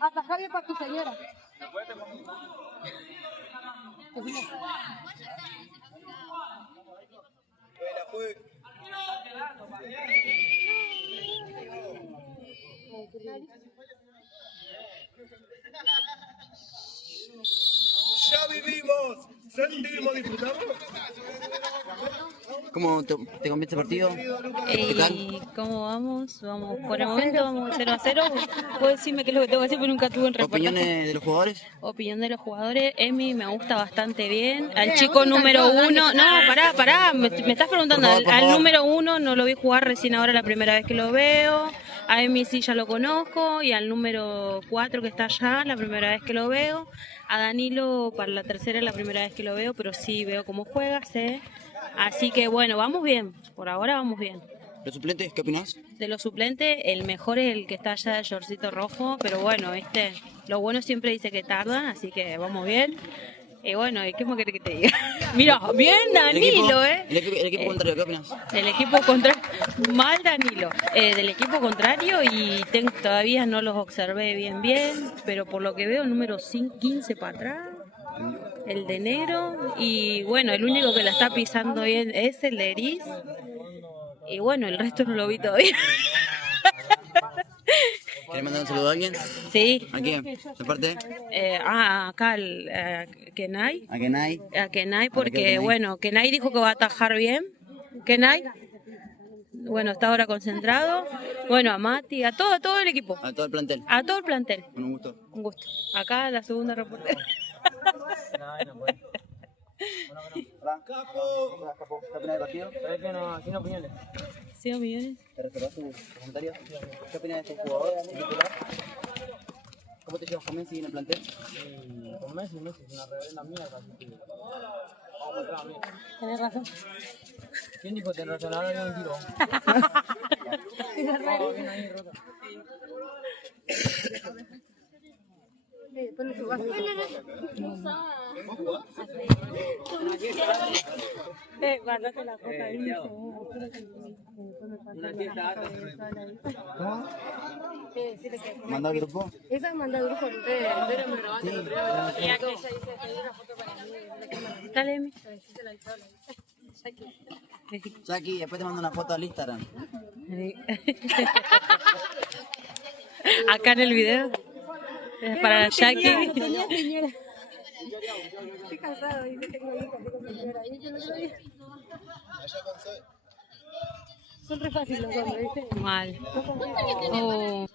Atajarle para tu señora. Ya vivimos, sentimos, disfrutamos. ¿Cómo te conviene este partido? ¿Qué tal? ¿Cómo vamos? Vamos, por el momento vamos 0-0. ¿Puedes decirme qué es lo que tengo que hacer? Porque nunca tuve un reportaje. ¿Opiniones de los jugadores? Opinión de los jugadores. Emi me gusta bastante bien. Al chico número 1. No, pará. Me estás preguntando. Por favor. Al número 1 no lo vi jugar recién ahora la primera vez que lo veo. A Emi sí ya lo conozco. Y al número 4 que está allá, la primera vez que lo veo. A Danilo para la tercera es la primera vez que lo veo, pero sí veo cómo juega, sé. Así que bueno, vamos bien. Por ahora vamos bien. ¿Los suplentes? ¿Qué opinás? De los suplentes, el mejor es el que está allá de shortcito rojo, pero bueno, lo bueno siempre dice que tardan, así que vamos bien. Y bueno, ¿y qué más querés que te diga? Mira, bien Danilo, El equipo contrario, ¿qué opinás? El equipo contrario, mal Danilo. Del equipo contrario y todavía no los observé bien, pero por lo que veo, el número 15 para atrás, el de negro, y bueno, el único que la está pisando bien es el de gris. Y bueno, el resto no lo vi todavía. ¿Querés mandar un saludo a alguien? Sí. ¿A quién? ¿De parte? Acá Kenai. ¿A Kenai? A Kenai porque, Kenai. bueno, Kenai dijo que va a atajar bien. Kenai, bueno, está ahora concentrado. Bueno, a Mati, a todo el equipo. A todo el plantel. A todo el plantel. Un gusto. Un gusto. Acá la segunda reportera. Capo. ¿Qué opinas del partido? Sin opiniones. ¿Sí, millones? ¿Te reservas tu comentario? ¿Qué opinas de estos jugadores? ¿Cómo te llevas con Messi en el plantel? Con Messi es una reverenda mierda. Vamos atrás, amigo. Tenés razón. ¿Quién dijo tener razón? Ahora viene un tiro. Viene ahí, Rota. Guardate la foto ahí. ¿Mandó al grupo? Esa es mandar al grupo entero, me grabaste. Sí. Y aquella dice, pedí una foto para mí. Dale, Emi. Jackie, después te mando una foto al Instagram. Acá en el video. Es para Jackie. Tenía señora. Estoy casado, dice, tengo hijos, tengo señora. Y yo no sabía. Son re fáciles los hombres, ¿viste? Mal. Oh.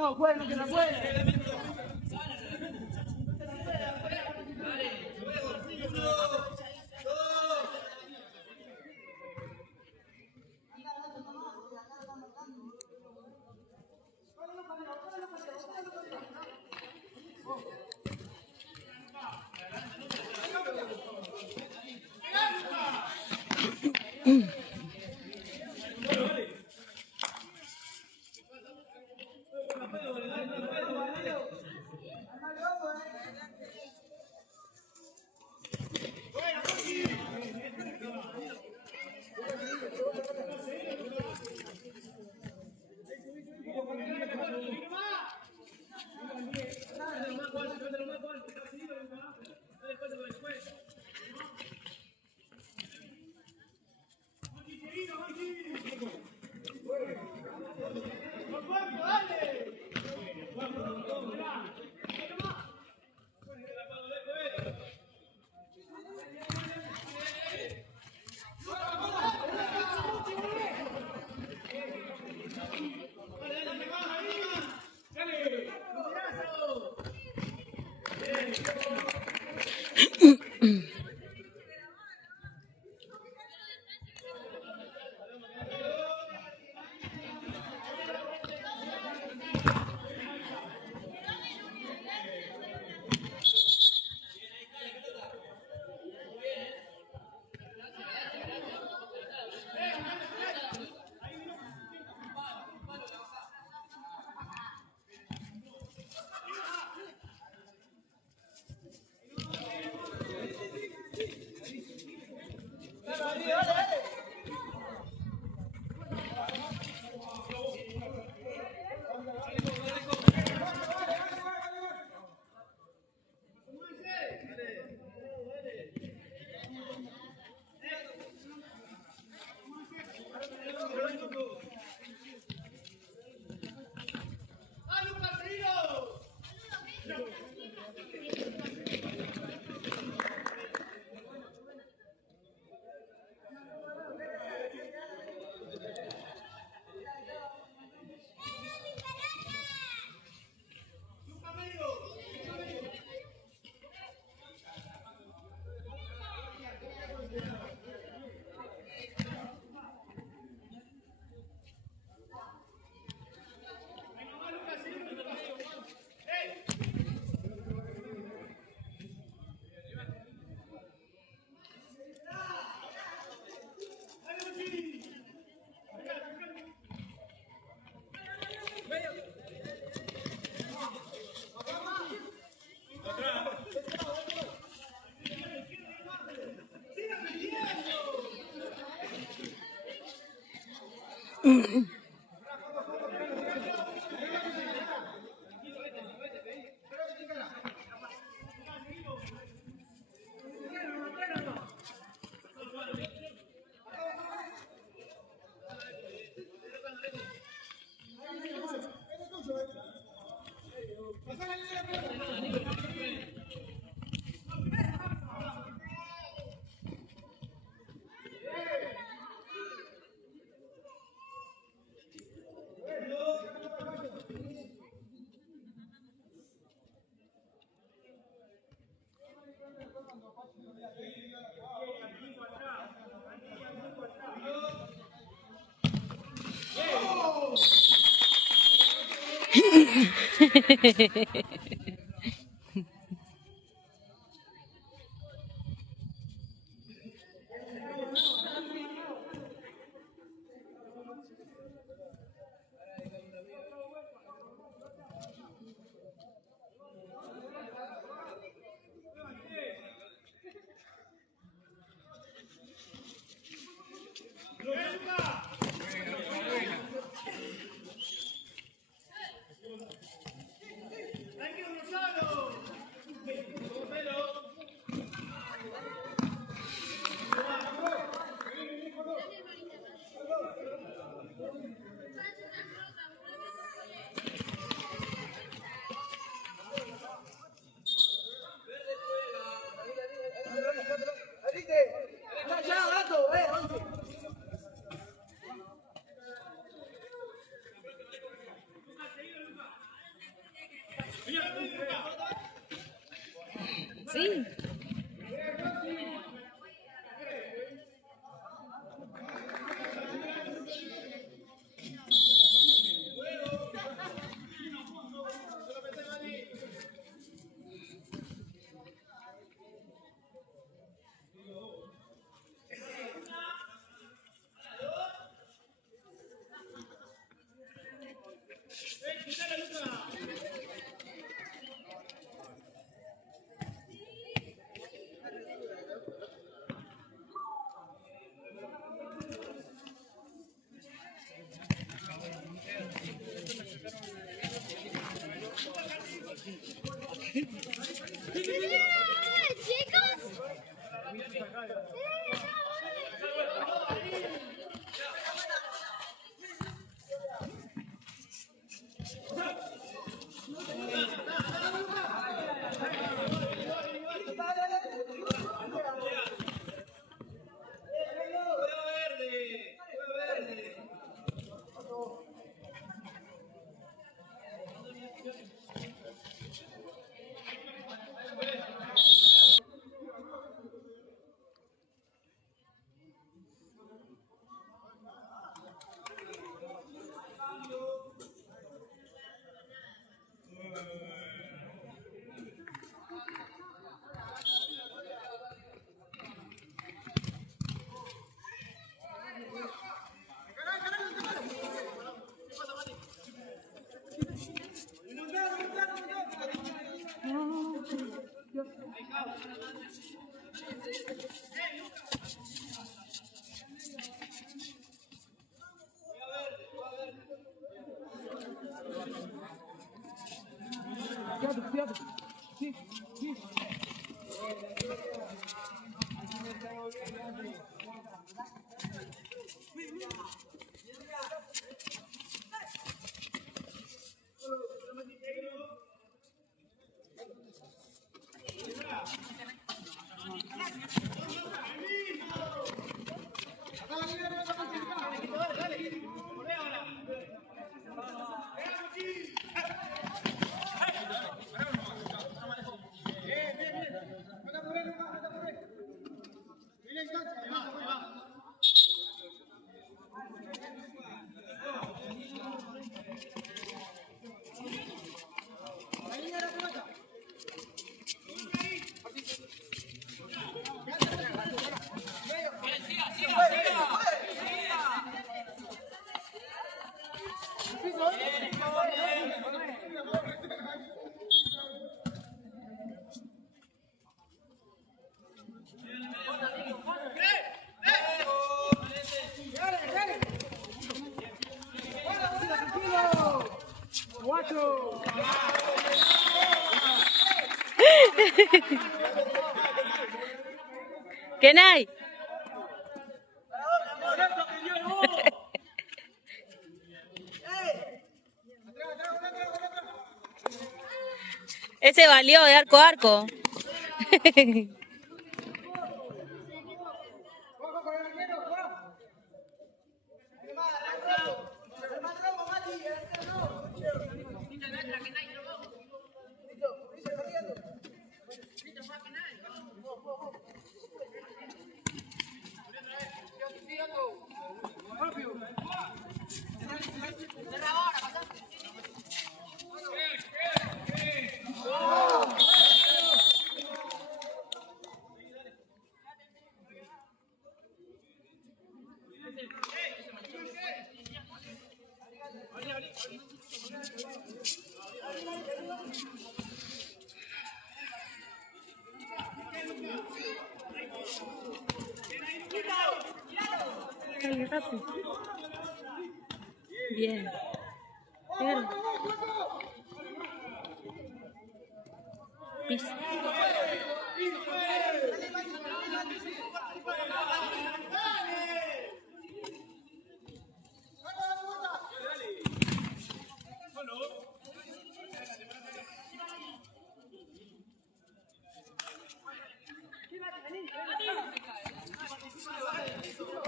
No, bueno, que no puede. sí. ¿Qué hay? Ese valió de arco a arco. Dale, rápido. Bien. Bien. Pisa.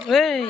¡Ey!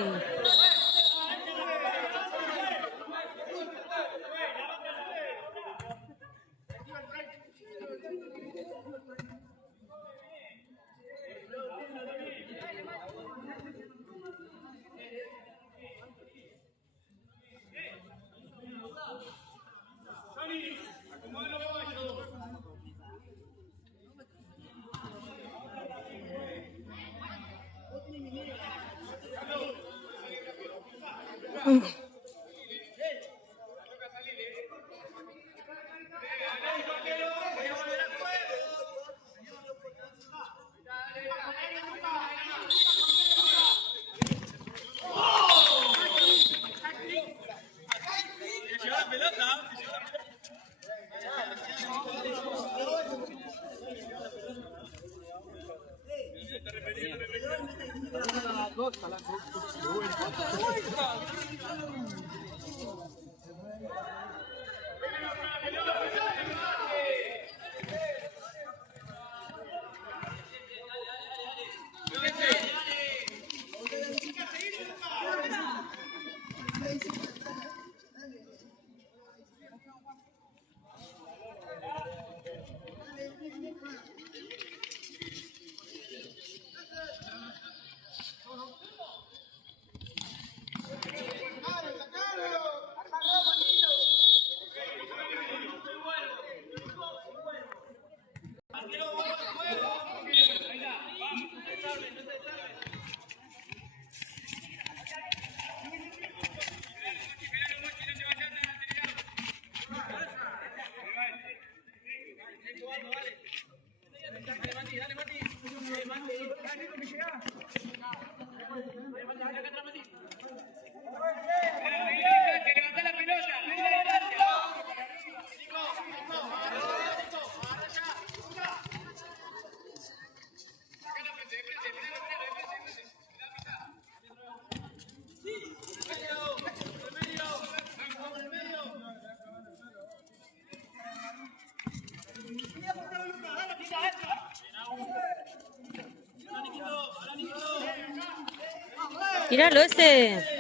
Míralo ese.